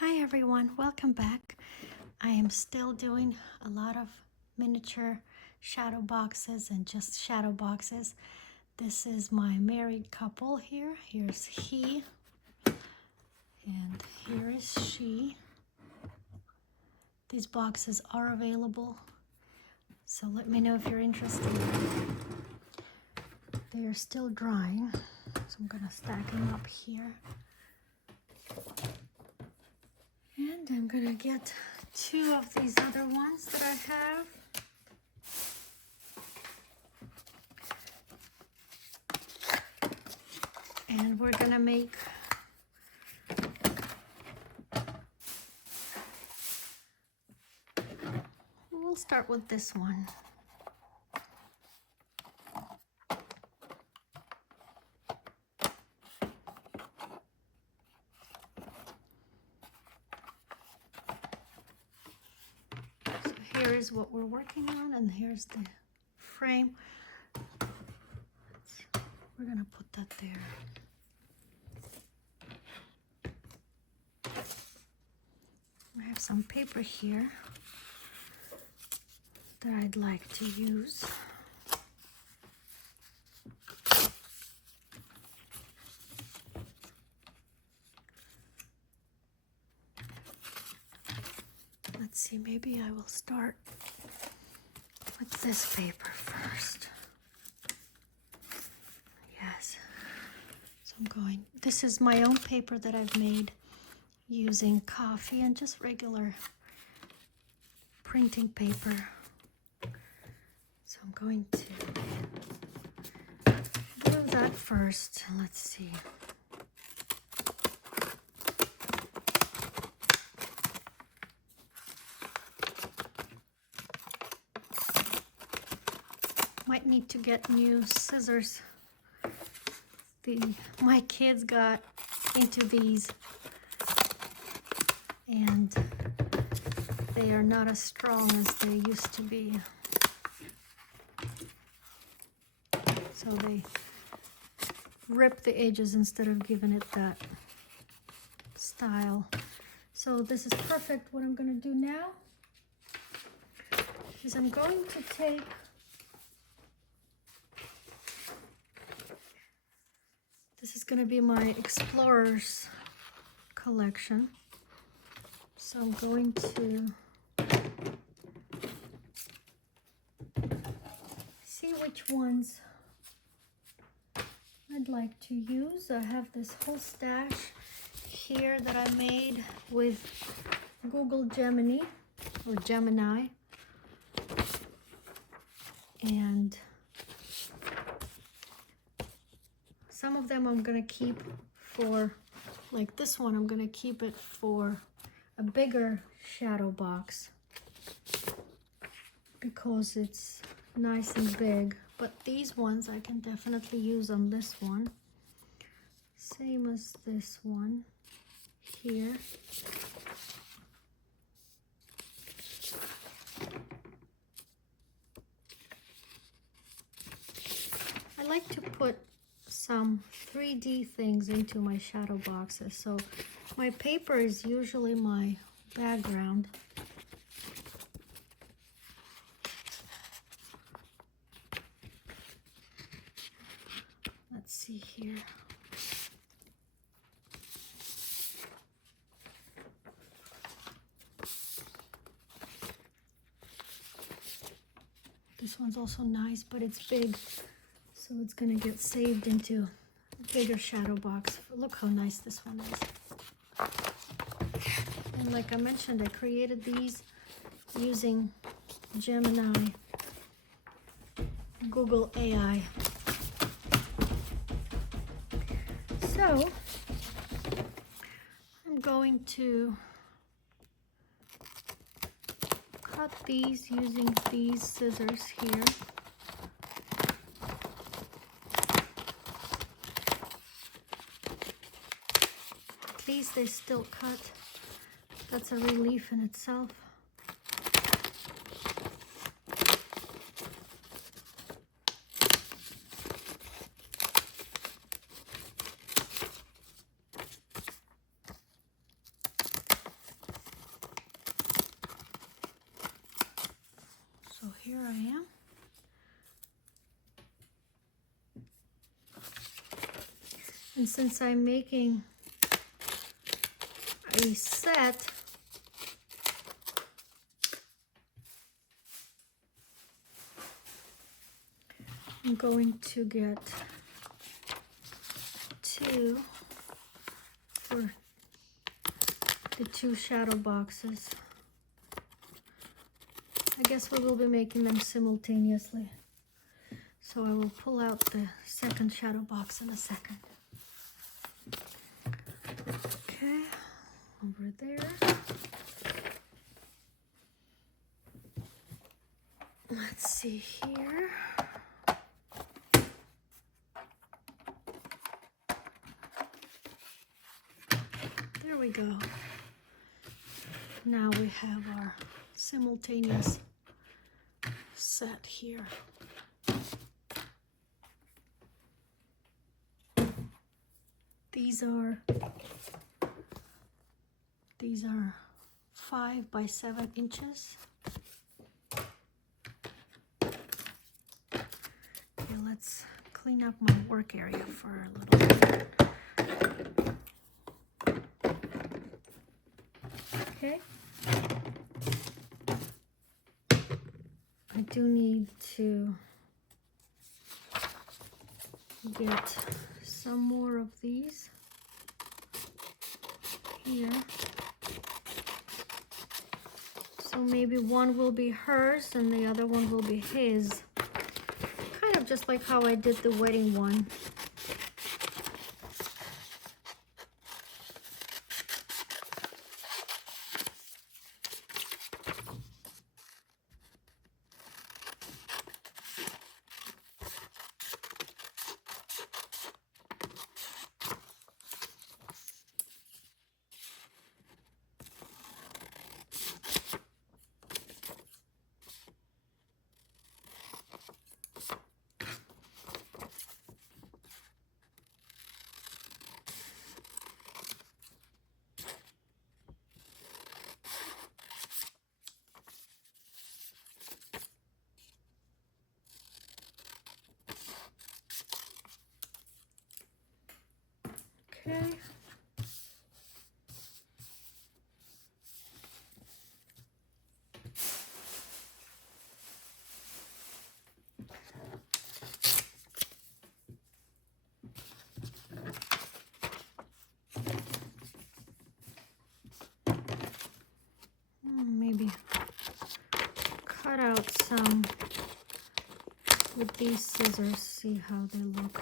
Hi everyone, welcome back. I am still doing a lot of miniature shadow boxes and just shadow boxes. This is my married couple here. Here's he and here is she. These boxes are available, so let me know if you're interested. They are still drying, so I'm gonna stack them up here. And I'm gonna get two of these other ones that I have. And we're gonna make we'll start with this one. Here is what we're working on, and here's the frame. We're gonna put that there. I have some paper here that I'd like to use. Let's see, maybe I will start with this paper first. Yes. So this is my own paper that I've made using coffee and just regular printing paper. So I'm going to glue that first. Let's see. Might need to get new scissors. My kids got into these and they are not as strong as they used to be. So they rip the edges instead of giving it that style. So this is perfect. What I'm going to do now is I'm going to take this is going to be my Explorers collection. So I'm going to see which ones I'd like to use. I have this whole stash here that I made with Google Gemini or Gemini. And some of them I'm gonna keep for, like this one, I'm gonna keep it for a bigger shadow box because it's nice and big. But these ones I can definitely use on this one. Same as this one here. I like to put some 3D things into my shadow boxes. So my paper is usually my background. Let's see here. This one's also nice, but it's big. So it's gonna get saved into a bigger shadow box. Look how nice this one is. And like I mentioned, I created these using Gemini, Google AI. So I'm going to cut these using these scissors here. At least they still cut. That's a relief in itself. here I am. And since I'm making a set, I'm going to get 2 for the 2 shadow boxes. I guess we will be making them simultaneously. So I will pull out the second shadow box in a second. Okay, over there. Let's see here. There we go. Now we have our simultaneous set here. These are 5 by 7 inches. Okay, let's clean up my work area for a little bit. Okay. I do need to get some more of these here. So maybe one will be hers and the other one will be his. Kind of just like how I did the wedding one. Okay. Maybe cut out some with these scissors, see how they look.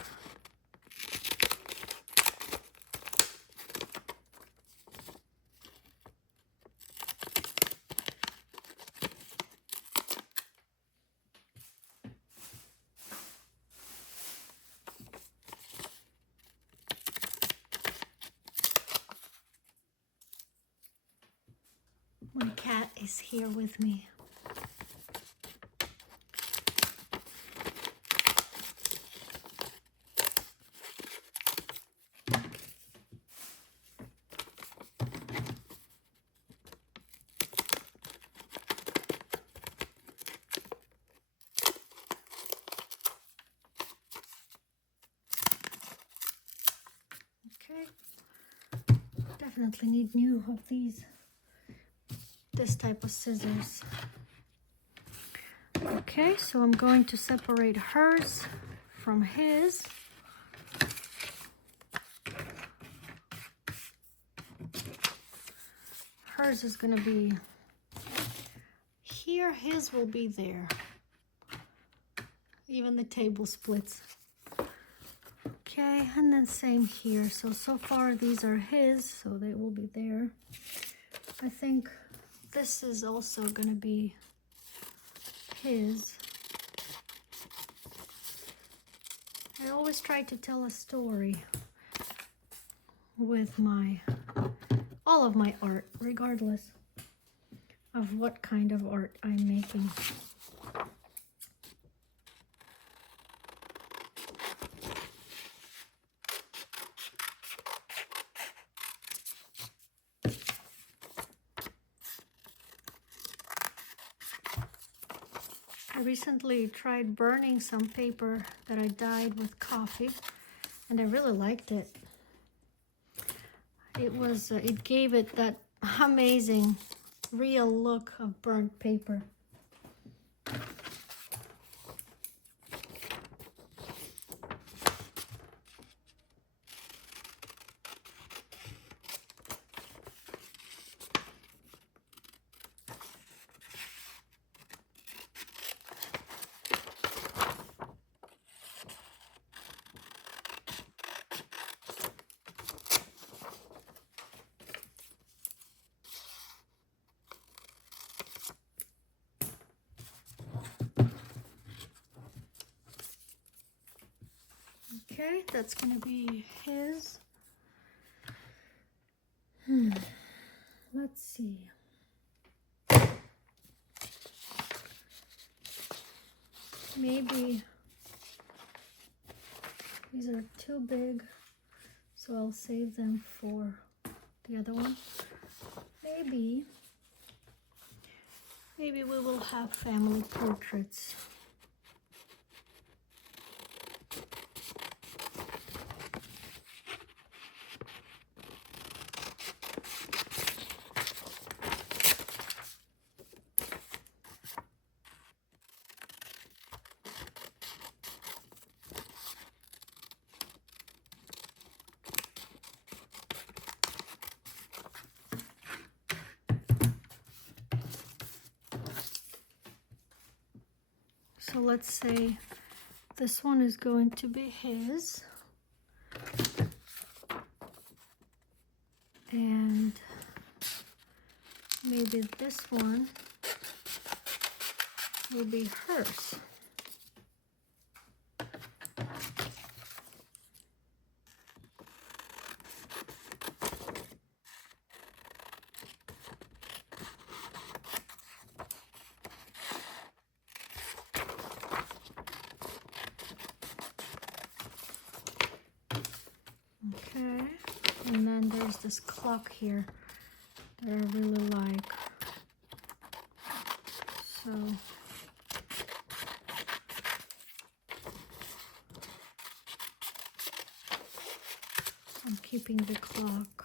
My cat is here with me. Okay, definitely need new of this type of scissors. Okay, so I'm going to separate hers from his. Hers is going to be here, his will be there. Even the table splits. Okay, and then same here. So far these are his, so they will be there. I think this is also going to be his. I always try to tell a story with all of my art, regardless of what kind of art I'm making. I recently tried burning some paper that I dyed with coffee, and I really liked it. It gave it that amazing real look of burnt paper. Okay, that's gonna be his. Let's see. Maybe these are too big, so I'll save them for the other one. Maybe we will have family portraits. So let's say this one is going to be his, and maybe this one will be hers. Okay, and then there's this clock here that I really like. So I'm keeping the clock.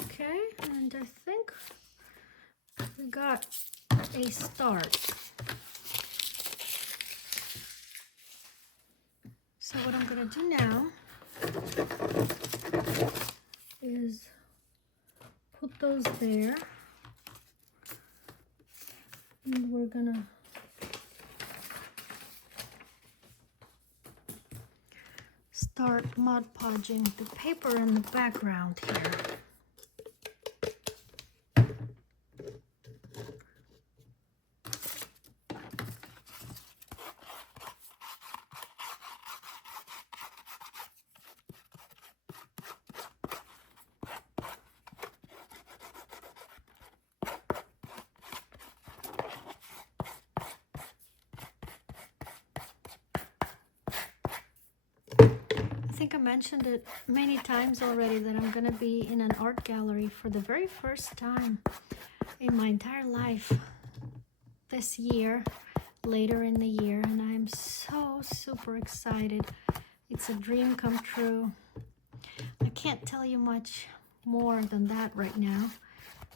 Okay, and I think we got a start. So what I'm gonna do now is put those there, and we're gonna start Mod Podging the paper in the background here. I think I mentioned it many times already that I'm gonna be in an art gallery for the very first time in my entire life this year, later in the year, and I'm so super excited. It's a dream come true. I can't tell you much more than that right now.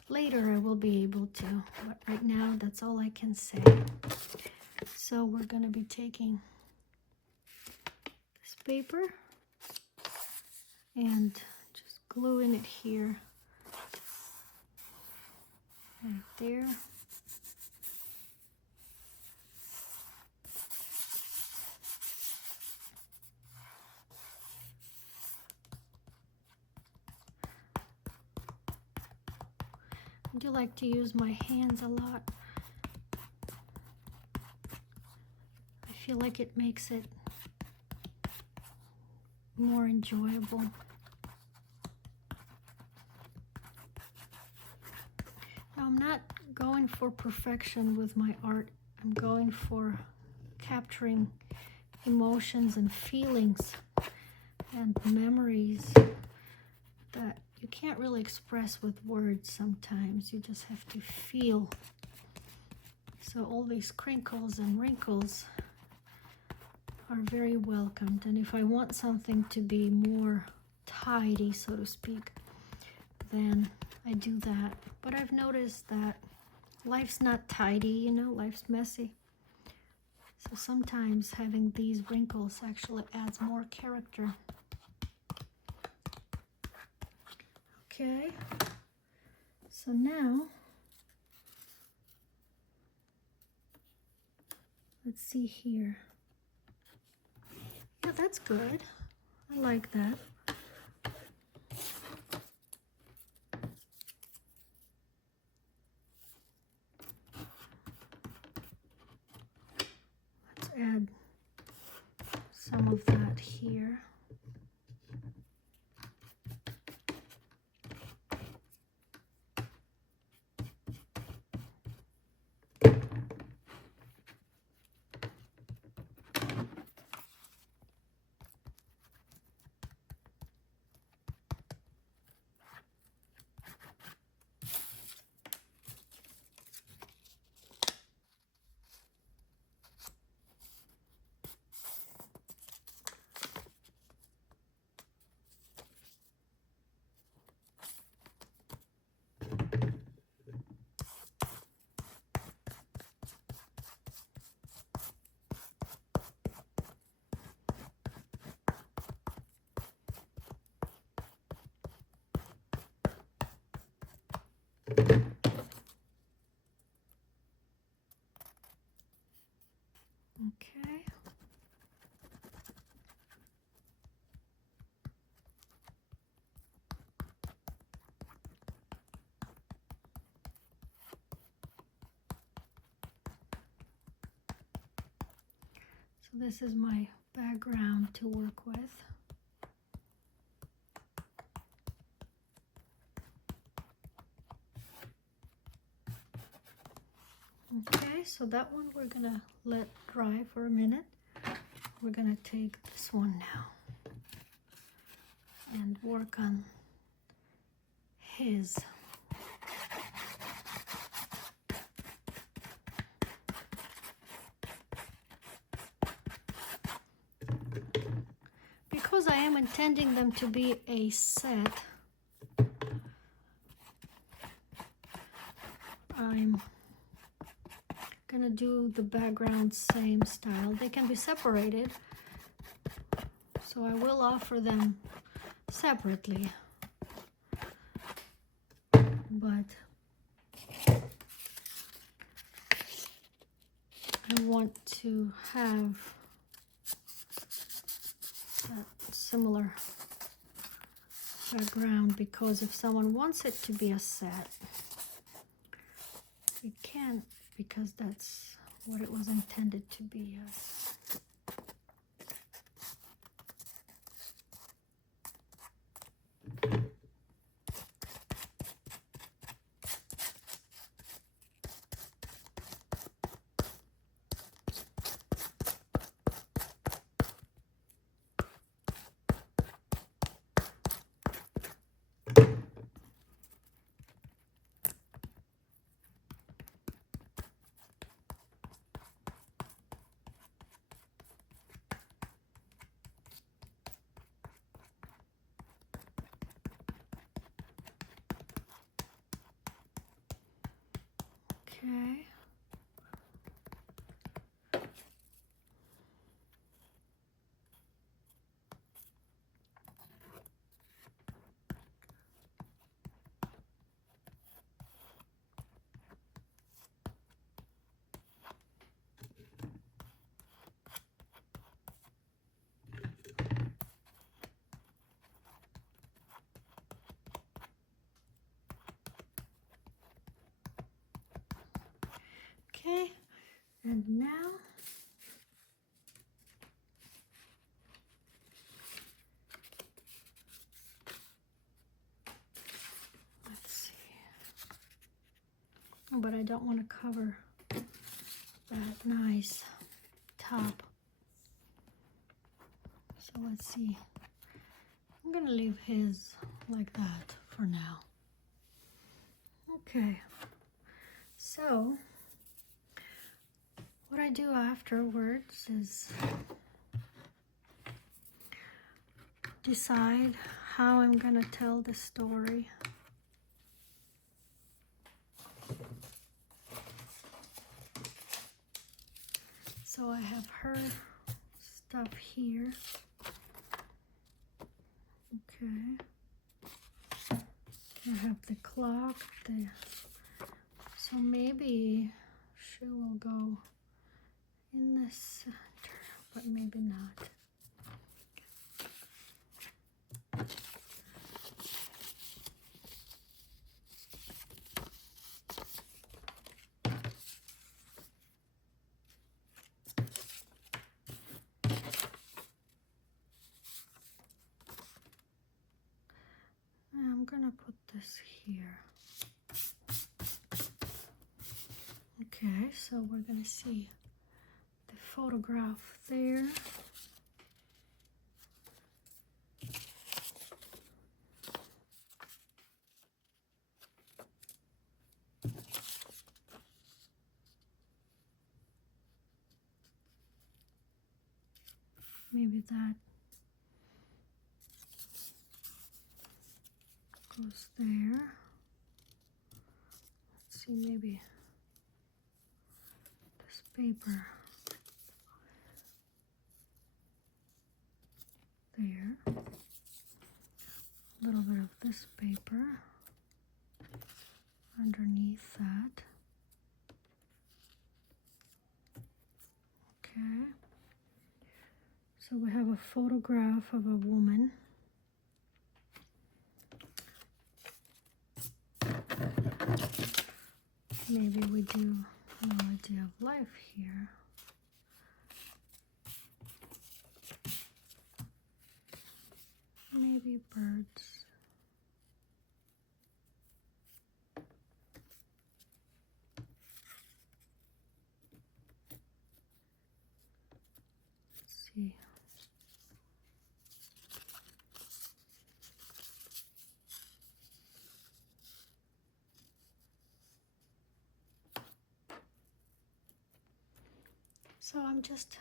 Later I will be able to, but right now that's all I can say. So we're gonna be taking this paper and just gluing it here, right there. I do like to use my hands a lot. I feel like it makes it more enjoyable. I'm not going for perfection with my art. I'm going for capturing emotions and feelings and memories that you can't really express with words sometimes. You just have to feel. So all these crinkles and wrinkles are very welcomed. And if I want something to be more tidy, so to speak, then I do that. But I've noticed that life's not tidy, you know, life's messy. So sometimes having these wrinkles actually adds more character. Okay, so now let's see here. Yeah, that's good. I like that. Let's add some of that here. Okay. So this is my background to work with. Okay, so that one we're gonna let dry for a minute. We're gonna take this one now and work on his. Because I am intending them to be a set, I'm gonna do the background same style. They can be separated, so I will offer them separately, but I want to have that similar background, because if someone wants it to be a set, we can, because that's what it was intended to be as. Okay. Okay, and now let's see. but I don't want to cover that nice top. So let's see. I'm gonna leave his like that for now. Okay, so what I do afterwards is decide how I'm gonna tell the story. So I have her stuff here. Okay. I have the clock, so maybe she will go in the center, but maybe not. I'm gonna put this here. Okay, so we're gonna see the photograph there. Maybe that goes there. Let's see, maybe this paper there. A little bit of this paper underneath that. Okay. So we have a photograph of a woman. Maybe we do no idea of life here. Maybe birds. Let's see. So I'm just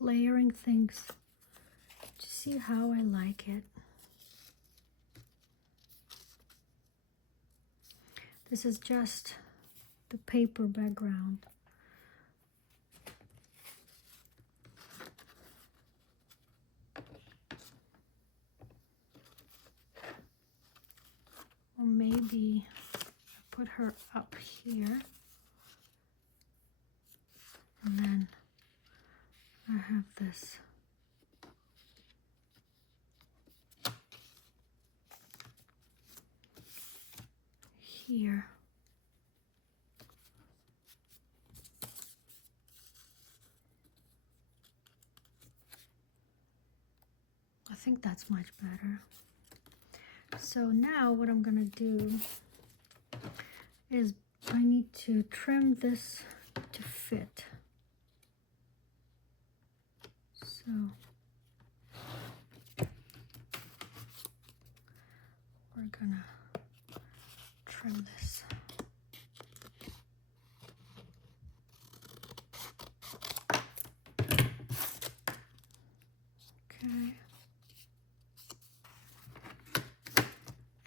layering things to see how I like it. This is just the paper background. Or maybe put her up here. And then I have this here. I think that's much better. So now what I'm gonna do is I need to trim this to fit. So we're gonna trim this. Okay.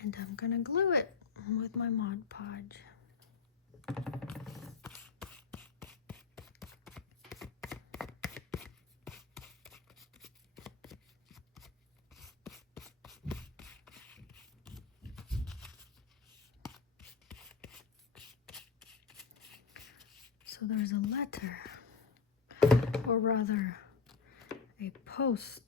And I'm gonna glue it with my Mod Podge. So there's a letter, or rather a post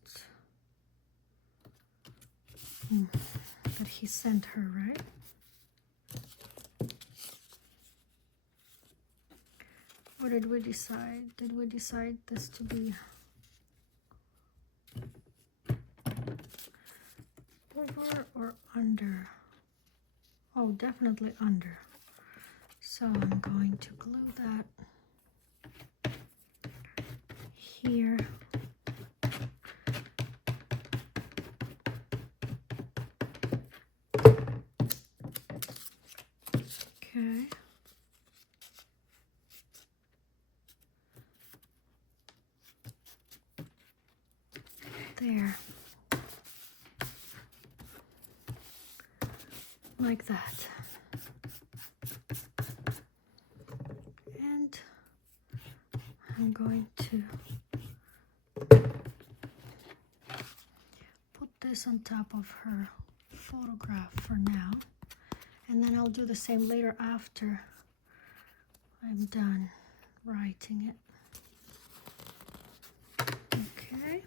that he sent her, right? What did we decide? Did we decide this to be over or under? Oh, definitely under. So I'm going to glue that here. Okay. There. Like that. And I'm going to put this on top of her photograph for now. And then I'll do the same later after I'm done writing it. Okay.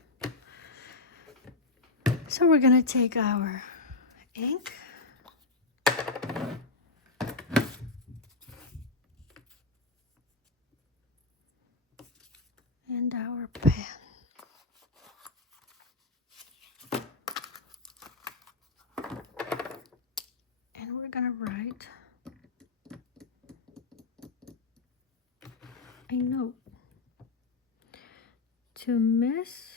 So we're gonna take our ink and our pen. And we're gonna write a note to Miss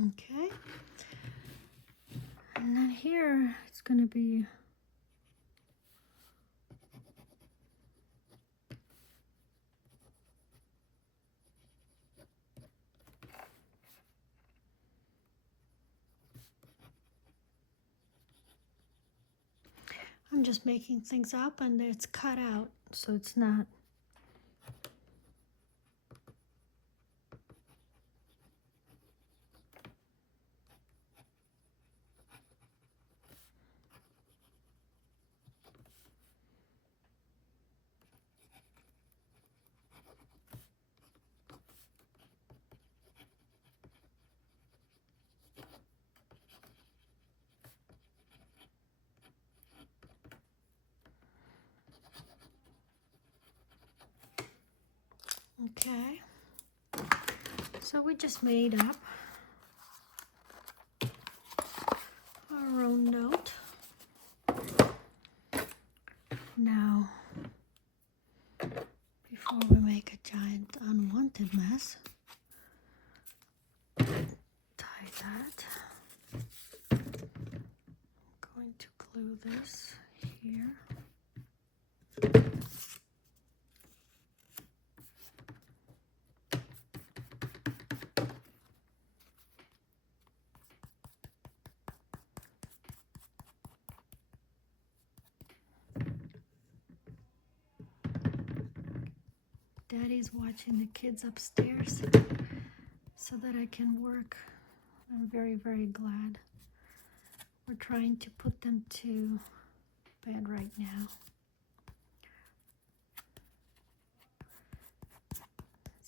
Okay. And then here it's gonna be I'm just making things up and it's cut out, so it's not. Okay. So we just made up our own note. Now, before we make a giant unwanted mess, tie that. I'm going to glue this here. Daddy's watching the kids upstairs so that I can work. I'm very, very glad. We're trying to put them to bed right now.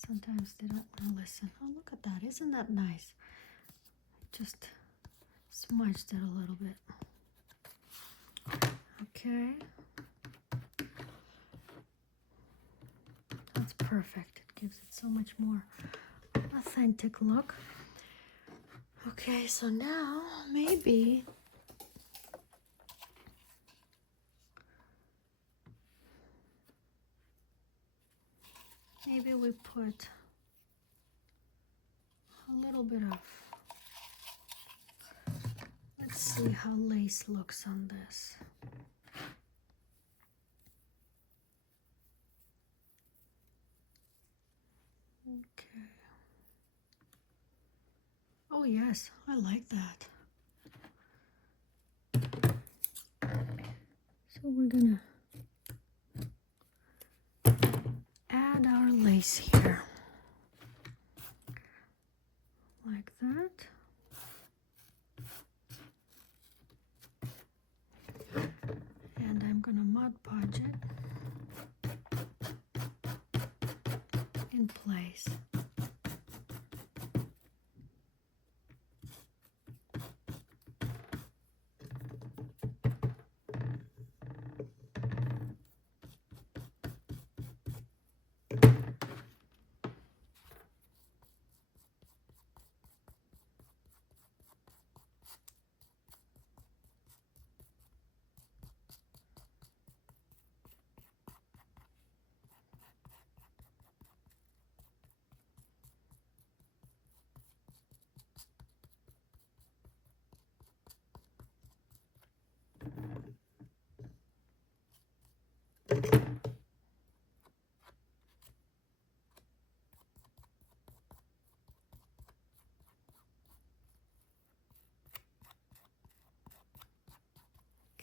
Sometimes they don't want to listen. Oh, look at that. Isn't that nice? Just smudged it a little bit. Okay. That's perfect. It gives it so much more authentic look. Okay, so now maybe we put a little bit of, let's see how lace looks on this. Okay. Oh yes, I like that. So we're gonna add our lace here. Like that. And I'm gonna Mod Podge it. in place.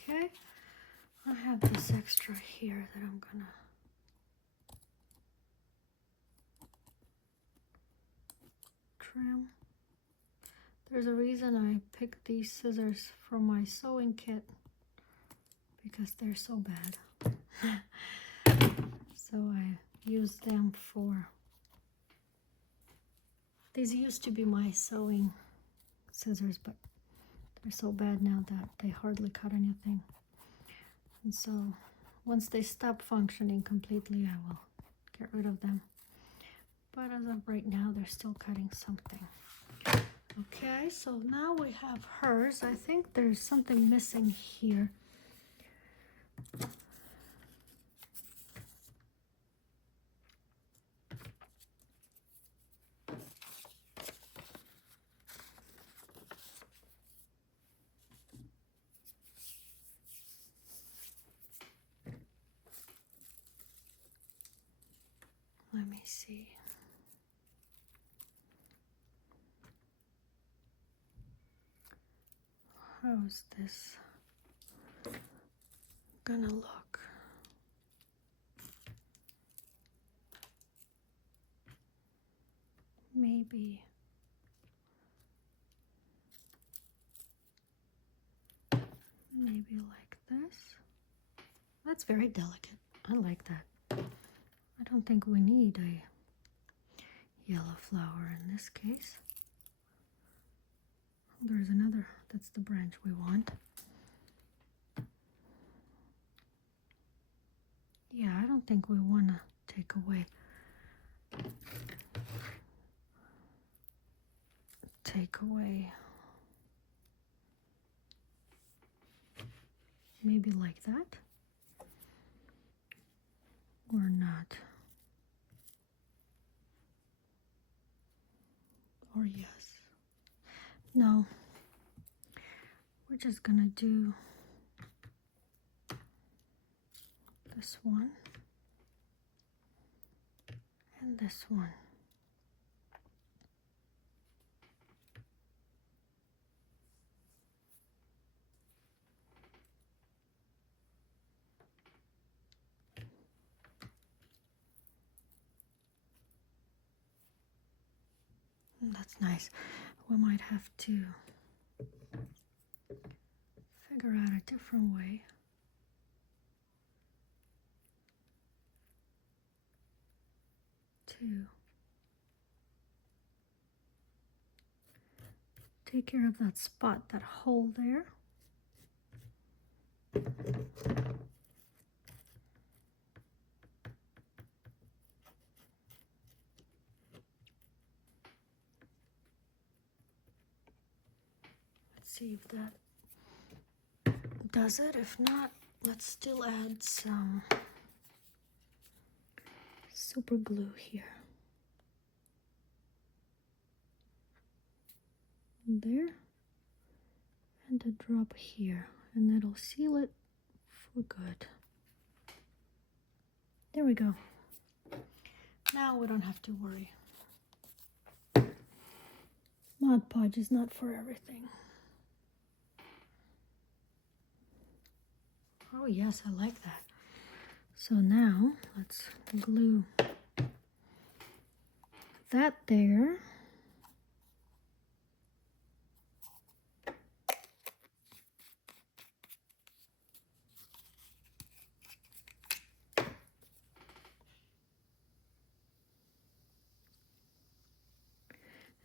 Okay, I have this extra here that I'm gonna trim. There's a reason I picked these scissors from my sewing kit, because they're so bad. So I use them for, these used to be my sewing scissors, but they're so bad now that they hardly cut anything. And so once they stop functioning completely, I will get rid of them. But as of right now, they're still cutting something. Okay, so now we have hers. I think there's something missing here. Let me see. How's this gonna look? Maybe like this. That's very delicate. I like that. I don't think we need a yellow flower in this case. There's another, that's the branch we want. Yeah, I don't think we want to take away maybe like that, or not, or yes. No, we're just gonna do this one and this one. That's nice. We might have to figure out a different way to take care of that spot, that hole there. Let's see if that does it. If not, let's still add some super glue here. There, and a drop here, and that'll seal it for good. There we go. Now we don't have to worry. Mod Podge is not for everything. Oh yes, I like that. So now let's glue that there.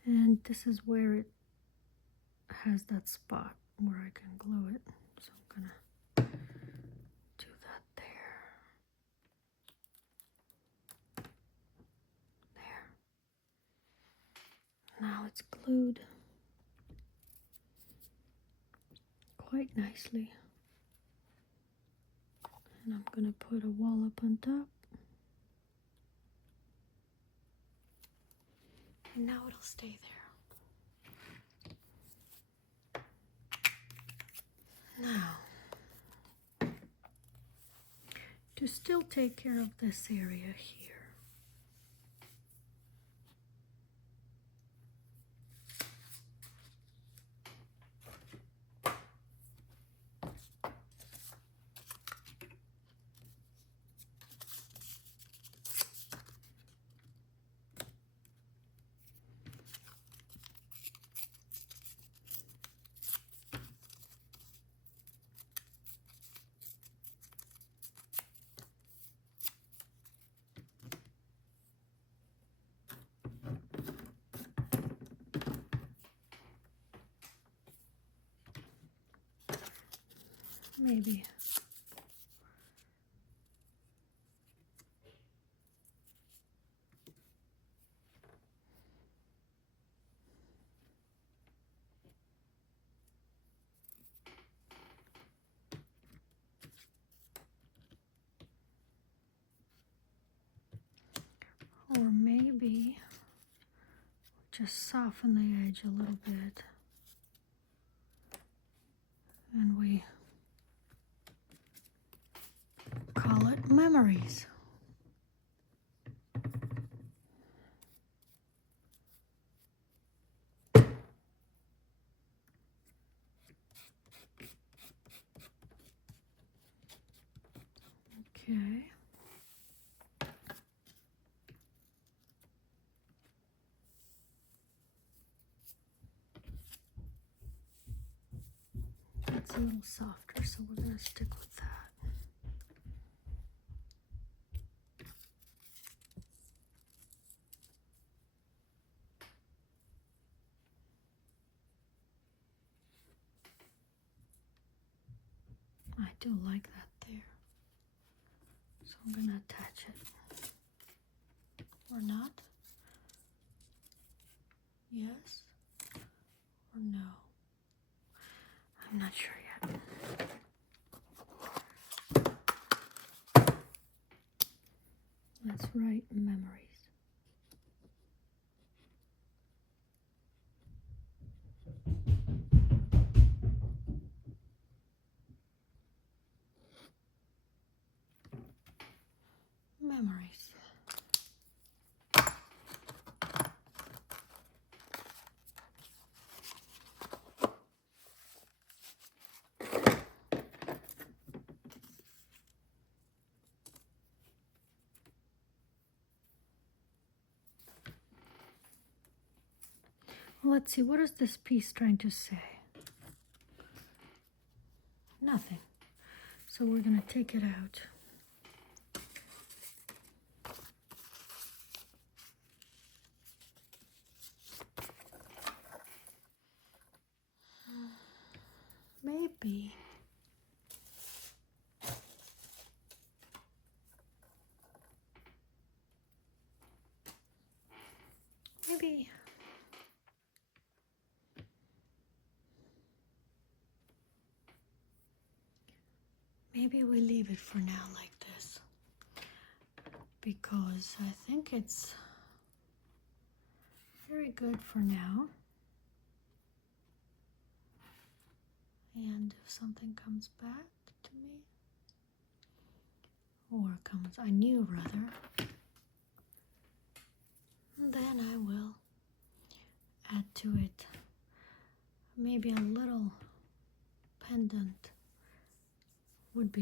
And this is where it has that spot where I can glue it. So I'm gonna do that there. There. Now it's glued quite nicely. And I'm gonna put a wall up on top. And now it'll stay there. Now, to still take care of this area here, maybe or maybe just soften the edge a little bit, and we call it memories. Okay. It's a little softer, so we're going to stick with that. I do like that there. So I'm going to attach it. Or not? Yes? Or no? I'm not sure yet. Let's write memories. Memories. Well, let's see, what is this piece trying to say? Nothing. So we're going to take it out. Maybe. Maybe we leave it for now like this, because I think it's very good for now. And if something comes back to me, or comes, I knew rather, then I will add to it maybe a little pendant would be